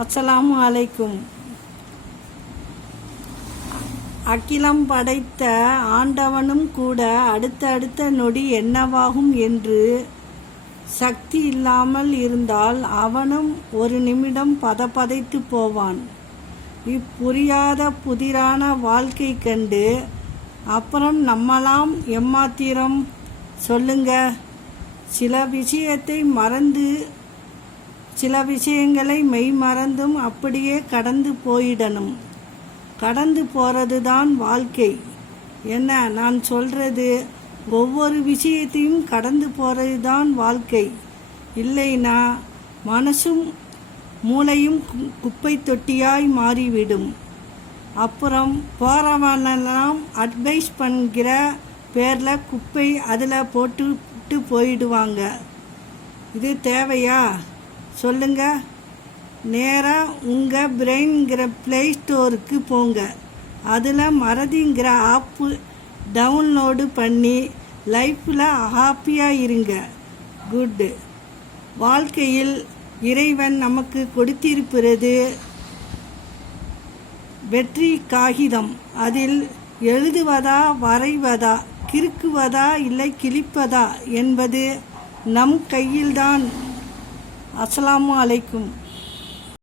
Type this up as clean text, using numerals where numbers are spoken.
அஸ்ஸலாமு அலைக்கும். அகிலம் படைத்த ஆண்டவனும் கூட அடுத்த நொடி என்னவாகும் என்று சக்தி இல்லாமல் இருந்தால் அவனும் ஒரு நிமிடம் பதைத்து போவான். இப்புரியாத புதிரான வாழ்க்கை கண்டு அப்புறம் நம்மளாம் எம்மாத்திரம் சொல்லுங்க. சில விஷயங்களை மெய் மறந்தும் அப்படியே கடந்து போயிடணும். கடந்து போகிறது தான் வாழ்க்கை. என்ன நான் சொல்கிறது? ஒவ்வொரு விஷயத்தையும் கடந்து போகிறது தான் வாழ்க்கை. இல்லைனா மனசும் மூளையும் குப்பை தொட்டியாய் மாறிவிடும். அப்புறம் போகிறவனெல்லாம் அட்வைஸ் பண்ணுற பேரில் குப்பை அதில் போட்டு போயிடுவாங்க. இது தேவையா சொல்லுங்க? நேராக உங்கள் பிரெயின்கிற ப்ளே ஸ்டோருக்கு போங்க. அதில் மறதிங்கிற ஆப்பு டவுன்லோடு பண்ணி லைஃப்பில் ஹாப்பியாக இருங்க. குட். வாழ்க்கையில் இறைவன் நமக்கு கொடுத்திருப்பது வெற்றி காகிதம். அதில் எழுதுவதா, வரைவதா, கிறுக்குவதா இல்லை கிழிப்பதா என்பது நம் கையில்தான். அஸ்ஸலாமு அலைக்கும்.